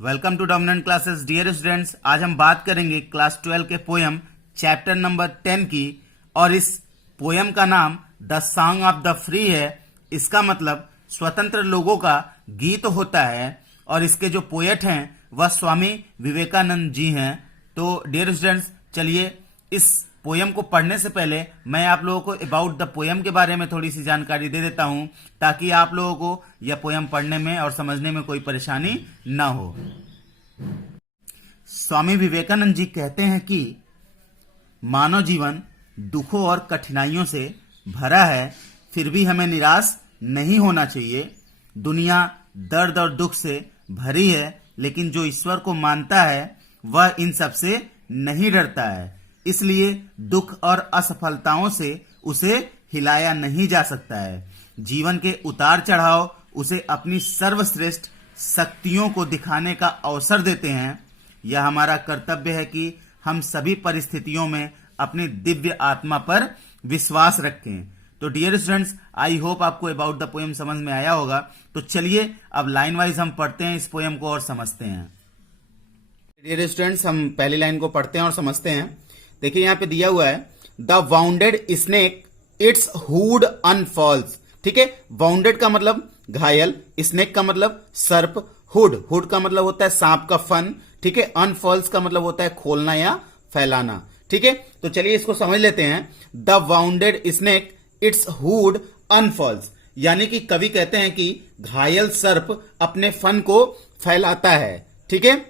Welcome to dominant classes dear students. आज हम बात करेंगे क्लास 12 के पोयम चैप्टर नंबर 10 की, और इस पोयम का नाम the song of the free है। इसका मतलब स्वतंत्र लोगों का गीत होता है, और इसके जो पोएट हैं वह स्वामी विवेकानंद जी हैं। तो डियर स्टूडेंट्स, चलिए इस पोयम को पढ़ने से पहले मैं आप लोगों को अबाउट द पोयम के बारे में थोड़ी सी जानकारी दे देता हूं, ताकि आप लोगों को यह पोयम पढ़ने में और समझने में कोई परेशानी ना हो। स्वामी विवेकानंद जी कहते हैं कि मानव जीवन दुखों और कठिनाइयों से भरा है, फिर भी हमें निराश नहीं होना चाहिए। दुनिया दर्द और दुख से भरी है, लेकिन जो ईश्वर को मानता है वह इन सब से नहीं डरता है। इसलिए दुख और असफलताओं से उसे हिलाया नहीं जा सकता है। जीवन के उतार चढ़ाव उसे अपनी सर्वश्रेष्ठ शक्तियों को दिखाने का अवसर देते हैं। यह हमारा कर्तव्य है कि हम सभी परिस्थितियों में अपनी दिव्य आत्मा पर विश्वास रखें। तो डियर स्टूडेंट्स, आई होप आपको अबाउट द पोएम समझ में आया होगा। तो चलिए अब लाइन वाइज हम पढ़ते हैं इस पोएम को और समझते हैं। डियर स्टूडेंट्स, हम पहली लाइन को पढ़ते हैं और समझते हैं। देखिए यहाँ पे दिया हुआ है, the wounded snake its hood unfurls. ठीक है, वाउंडेड का मतलब घायल, स्नेक का मतलब सर्प, हुड का मतलब होता है सांप का फन। ठीक है, अनफॉल्स का मतलब होता है खोलना या फैलाना। ठीक है, तो चलिए इसको समझ लेते हैं। The wounded snake its hood unfurls, यानी कि कवि कहते हैं कि घायल सर्प अपने फन को फैलाता है। ठीक है,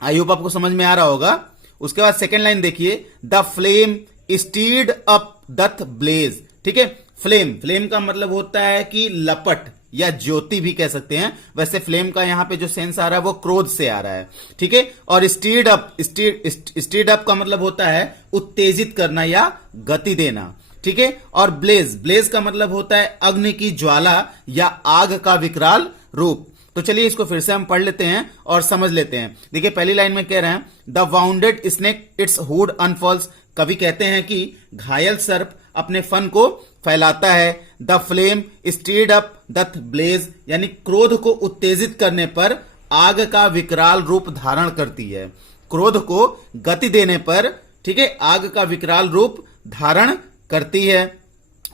आई होप आपको समझ में आ रहा होगा। उसके बाद सेकेंड लाइन देखिए, the flame stirred up doth blaze. ठीक है, फ्लेम का मतलब होता है कि लपट या ज्योति भी कह सकते हैं। वैसे फ्लेम का यहां पे जो सेंस आ रहा है वो क्रोध से आ रहा है। ठीक है, और स्टीड अप का मतलब होता है उत्तेजित करना या गति देना। ठीक है, और ब्लेज का मतलब होता है अग्नि की ज्वाला या आग का विकराल रूप। तो चलिए इसको फिर से हम पढ़ लेते हैं और समझ लेते हैं। देखिए पहली लाइन में कह रहे हैं, the wounded snake its hood unfurls. कवि कहते हैं कि घायल सर्प अपने फन को फैलाता है। The flame stirred up doth blaze, यानी क्रोध को उत्तेजित करने पर आग का विकराल रूप धारण करती है। क्रोध को गति देने पर, ठीक है, आग का विकराल रूप धारण करती है।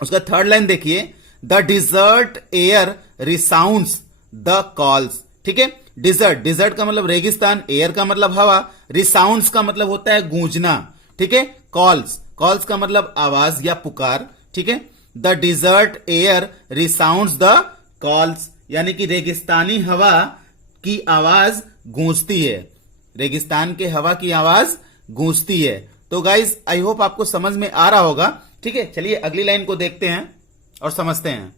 उसका थर्ड लाइन देखिए, the desert air resounds the calls. ठीक है, डिजर्ट का मतलब रेगिस्तान, एयर का मतलब हवा, रिसाउंड्स का मतलब होता है गूंजना। ठीक है, कॉल्स का मतलब आवाज या पुकार। ठीक है, the desert air resounds the calls, यानी कि रेगिस्तानी हवा की आवाज गूंजती है। रेगिस्तान के हवा की आवाज गूंजती है। तो गाइज आई होप आपको समझ में आ रहा होगा। ठीक है, चलिए अगली लाइन को देखते हैं और समझते हैं।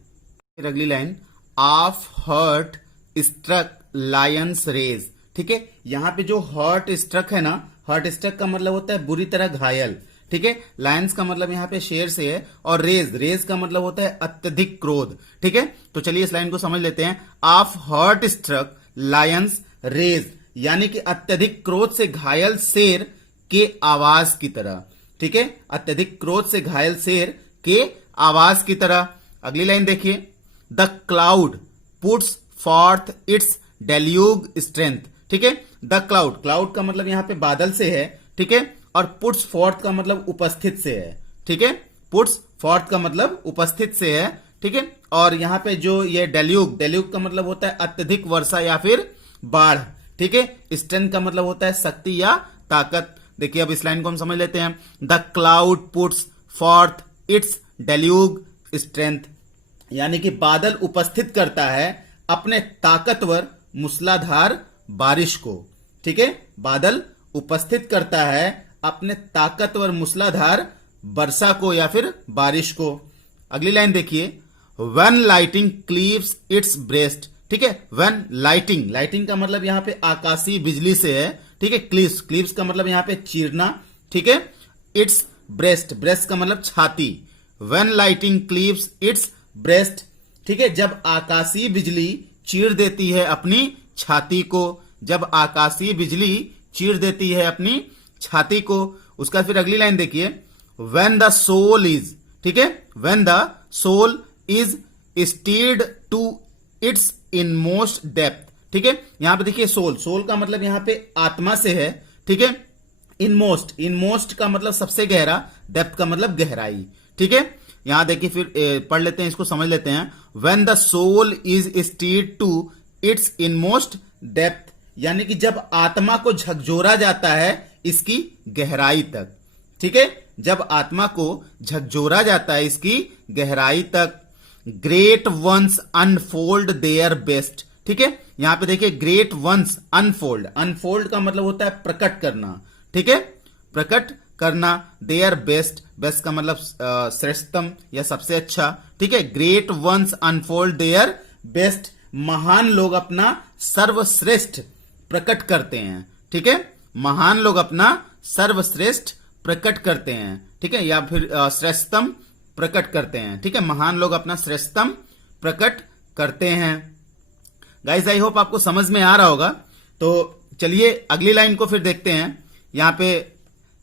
फिर अगली line, of heart struck lion's rage. ठीक है, यहां पे जो हर्ट स्ट्रक है ना, हर्ट स्ट्रक का मतलब होता है बुरी तरह घायल। ठीक है, लायंस का मतलब यहां पे शेर से है, और रेज का मतलब होता है अत्यधिक क्रोध। ठीक है, तो चलिए इस लाइन को समझ लेते हैं। Of heart struck lion's rage, यानी कि अत्यधिक क्रोध से घायल शेर के आवाज की तरह। ठीक है, अत्यधिक क्रोध से घायल शेर के आवाज की तरह। अगली लाइन देखिए, the cloud puts forth its deluge strength. ठीक है, द क्लाउड का मतलब यहां पे बादल से है। ठीक है, और पुट्स फॉर्थ का मतलब उपस्थित से है। ठीक है, पुट्स फॉर्थ का मतलब उपस्थित से है। ठीक है, और यहां पे जो ये डेल्यूग का मतलब होता है अत्यधिक वर्षा या फिर बाढ़। ठीक है, स्ट्रेंथ का मतलब होता है शक्ति या ताकत। देखिए अब इस लाइन को हम समझ लेते हैं। The cloud puts forth its deluge strength, यानी कि बादल उपस्थित करता है अपने ताकतवर मूसलाधार बारिश को। ठीक है, बादल उपस्थित करता है अपने ताकतवर मूसलाधार वर्षा को या फिर बारिश को। अगली लाइन देखिए, when lighting cleaves it's breast. ठीक है, व्हेन लाइटिंग का मतलब यहां पे आकाशीय बिजली से है। ठीक है, क्लीव्स का मतलब यहां पे चीरना। ठीक है, इट्स ब्रेस्ट का मतलब छाती। When lighting cleaves it's breast, ठीक है, जब आकाशीय बिजली चीर देती है अपनी छाती को, जब आकाशीय बिजली चीर देती है अपनी छाती को। उसका फिर अगली लाइन देखिए, व्हेन द सोल इज, ठीक है, when the soul is stirred to its inmost depth, ठीक है। यहां पे देखिए सोल, सोल का मतलब यहां पे आत्मा से है, ठीक है। इनमोस्ट, इनमोस्ट का मतलब सबसे गहरा, डेप्थ का मतलब गहराई, ठीक है। यहां देखिए फिर पढ़ लेते हैं, इसको समझ लेते हैं। When the soul is stirred to its inmost depth, यानी कि जब आत्मा को झकझोरा जाता है इसकी गहराई तक, ठीक है, जब आत्मा को झकझोरा जाता है इसकी गहराई तक। Great once unfold their best, ठीक है। यहां पे देखिए ग्रेट वंस अनफोल्ड, अनफोल्ड का मतलब होता है प्रकट करना, ठीक है, प्रकट करना। देयर बेस्ट, बेस्ट का मतलब श्रेष्ठतम या सबसे अच्छा, ठीक है। Great once unfold their best, महान लोग अपना सर्वश्रेष्ठ प्रकट करते हैं, ठीक है। महान लोग अपना सर्वश्रेष्ठ प्रकट करते हैं, ठीक है, या फिर श्रेष्ठतम प्रकट करते हैं, ठीक है। महान लोग अपना श्रेष्ठतम प्रकट करते हैं। गाइस आई होप आपको समझ में आ रहा होगा। तो चलिए अगली लाइन को फिर देखते हैं। यहां पे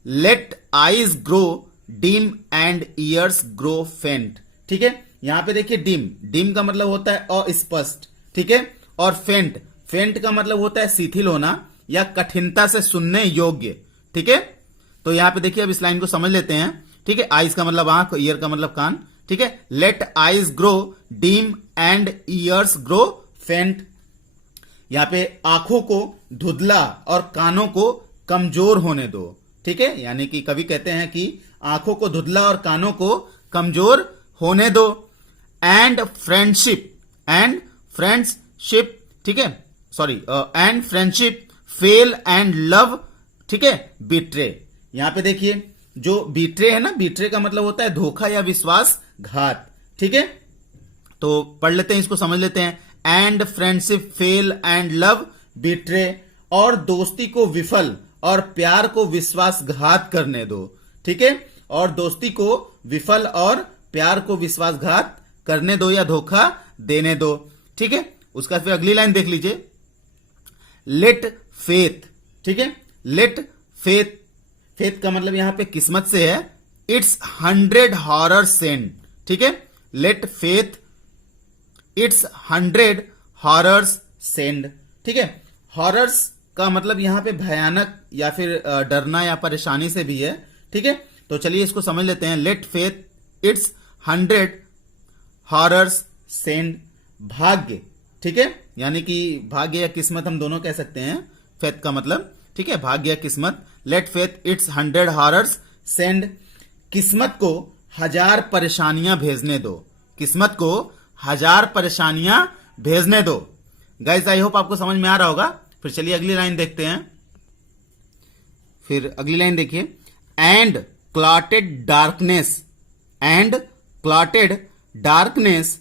let eyes grow dim and ears grow faint, ठीक है। यहां पे देखिए डिम, डिम का मतलब होता है अस्पष्ट, ठीक है, और फेंट, फेंट का मतलब होता है शिथिल होना या कठिनता से सुनने योग्य, ठीक है। तो यहां पे देखिए अब इस लाइन को समझ लेते हैं, ठीक है। आईज का मतलब आंख, ईयर का मतलब कान, ठीक है। Let eyes grow dim and ears grow faint, यहां पे आंखों को धुंधला और कानों को कमजोर होने दो, ठीक है। यानी कि कवि कहते हैं कि आंखों को धुंधला और कानों को कमजोर होने दो। एंड फ्रेंडशिप, एंड फ्रेंडशिप, ठीक है, sorry, and friendship fail and love, ठीक है, बिट्रे। यहां पे देखिए जो बिट्रे है ना, बिट्रे का मतलब होता है धोखा या विश्वासघात, ठीक है। तो पढ़ लेते हैं, इसको समझ लेते हैं। And friendship fail and love betray, और दोस्ती को विफल और प्यार को विश्वासघात करने दो, ठीक है। और दोस्ती को विफल और प्यार को विश्वासघात करने दो या धोखा देने दो, ठीक है। उसका फिर अगली लाइन देख लीजिए, लेट फेथ, ठीक है, लेट फेथ, फेथ का मतलब यहां पे किस्मत से है। इट्स 100 हॉरर सेंड, ठीक है, let fate its 100 horrors send, ठीक है। हॉरर्स का मतलब यहां पे भयानक या फिर डरना या परेशानी से भी है, ठीक है। तो चलिए इसको समझ लेते हैं। Let fate its 100 horrors send, भाग्य, ठीक है, यानी कि भाग्य या किस्मत हम दोनों कह सकते हैं, फेथ का मतलब, ठीक है, भाग्य या किस्मत। Let fate its 100 horrors send, किस्मत को 1000 परेशानियां भेजने दो, किस्मत को 1000 परेशानियां भेजने दो। गाइस आई होप आपको समझ में आ रहा होगा। फिर चलिए अगली लाइन देखते हैं। फिर अगली लाइन देखिए, and clotted darkness, and clotted darkness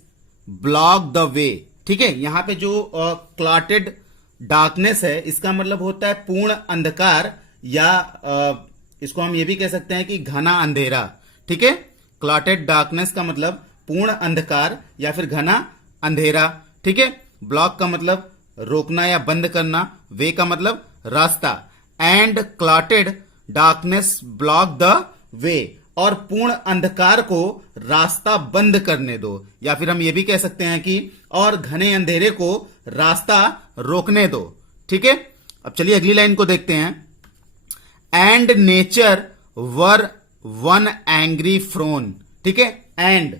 block the way, ठीक है। यहां पे जो क्लॉटेड डार्कनेस है इसका मतलब होता है पूर्ण अंधकार, या इसको हम ये भी कह सकते हैं कि घना अंधेरा, ठीक है। क्लॉटेड डार्कनेस का मतलब पूर्ण अंधकार या फिर घना अंधेरा, ठीक है। ब्लॉक का मतलब रोकना या बंद करना, वे का मतलब रास्ता। And clotted darkness block the way, और पूर्ण अंधकार को रास्ता बंद करने दो, या फिर हम ये भी कह सकते हैं कि और घने अंधेरे को रास्ता रोकने दो, ठीक है। अब चलिए अगली लाइन को देखते हैं। And nature wore one angry prone, ठीक है। एंड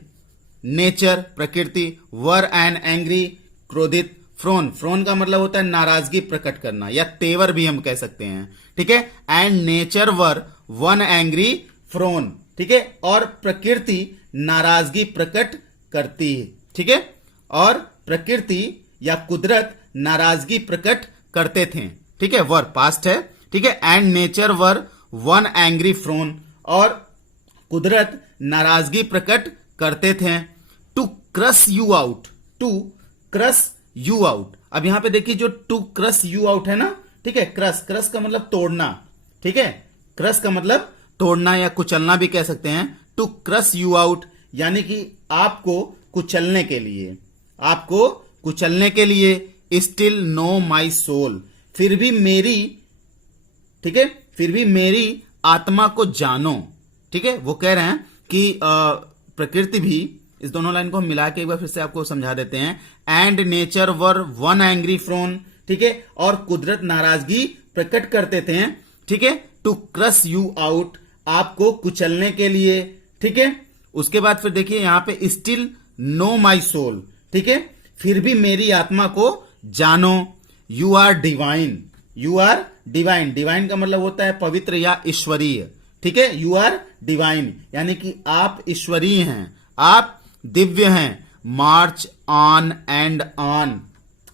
नेचर प्रकृति, वर एन एंग्री क्रोधित, फ्रोन, फ्रोन का मतलब होता है नाराजगी प्रकट करना या तेवर भी हम कह सकते हैं, ठीक है। And nature wore one angry prone, ठीक है, और प्रकृति नाराजगी प्रकट करती है, ठीक है, और प्रकृति या कुदरत नाराजगी प्रकट करते थे, ठीक है, वर पास्ट है, ठीक है। And nature wore one angry frown, और कुदरत नाराजगी प्रकट करते थे। To crush you out, to crush you out. अब यहां पे देखिए जो टू क्रश यू आउट है ना, ठीक है, क्रश, क्रश का मतलब तोड़ना, ठीक है, क्रश का मतलब तोड़ना या कुचलना भी कह सकते हैं। टू क्रश यू आउट यानी कि आपको कुचलने के लिए, आपको कुचलने के लिए। स्टिल नो माई सोल, फिर भी मेरी, ठीक है, फिर भी मेरी आत्मा को जानो। ठीक है, वो कह रहे हैं कि प्रकृति भी, इस दोनों लाइन को हम मिला के एक बार फिर से आपको समझा देते हैं। And nature wore one angry prone, ठीक है, और कुदरत नाराजगी प्रकट करते थे, ठीक है, टू क्रश यू आउट, आपको कुचलने के लिए। ठीक है, उसके बाद फिर देखिए यहां पे स्टिल नो माई सोल, ठीक है, फिर भी मेरी आत्मा को जानो। You are divine, you are divine, divine का मतलब होता है पवित्र या ईश्वरीय। ठीक है, यू आर डिवाइन यानी कि आप ईश्वरीय हैं, आप दिव्य हैं। मार्च ऑन एंड ऑन,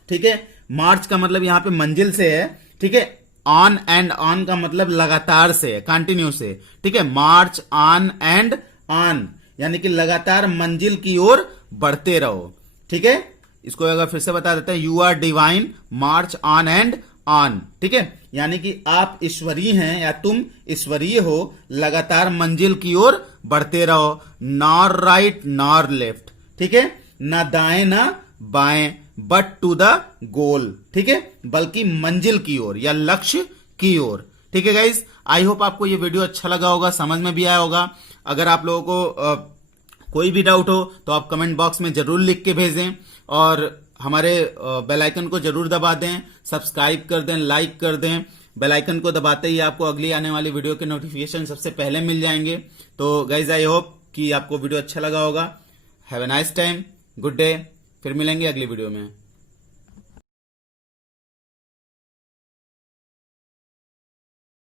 ठीक है, मार्च का मतलब यहां पे मंजिल से है, ठीक है, ऑन एंड ऑन का मतलब लगातार से, कंटिन्यू से। ठीक है, मार्च ऑन एंड ऑन यानी कि लगातार मंजिल की ओर बढ़ते रहो। ठीक है, इसको अगर फिर से बता देते हैं, you are divine, march on and on. ठीक है, यानी कि आप ईश्वरीय हैं या तुम ईश्वरीय हो, लगातार मंजिल की ओर बढ़ते रहो। नॉर राइट नॉर लेफ्ट, ठीक है, ना दाएं ना बाएं, बट टू द गोल, ठीक है, बल्कि मंजिल की ओर या लक्ष्य की ओर। ठीक है गाइस, आई होप आपको ये वीडियो अच्छा लगा होगा, समझ में भी आया होगा। अगर आप लोगों को कोई भी डाउट हो तो आप कमेंट बॉक्स में जरूर लिख के भेजें और हमारे बेल आइकन को जरूर दबा दें, सब्सक्राइब कर दें, लाइक कर दें। बेल आइकन को दबाते ही आपको अगली आने वाली वीडियो के नोटिफिकेशन सबसे पहले मिल जाएंगे। तो गाइज आई होप कि आपको वीडियो अच्छा लगा होगा। Have a nice time, good day, फिर मिलेंगे अगली वीडियो में।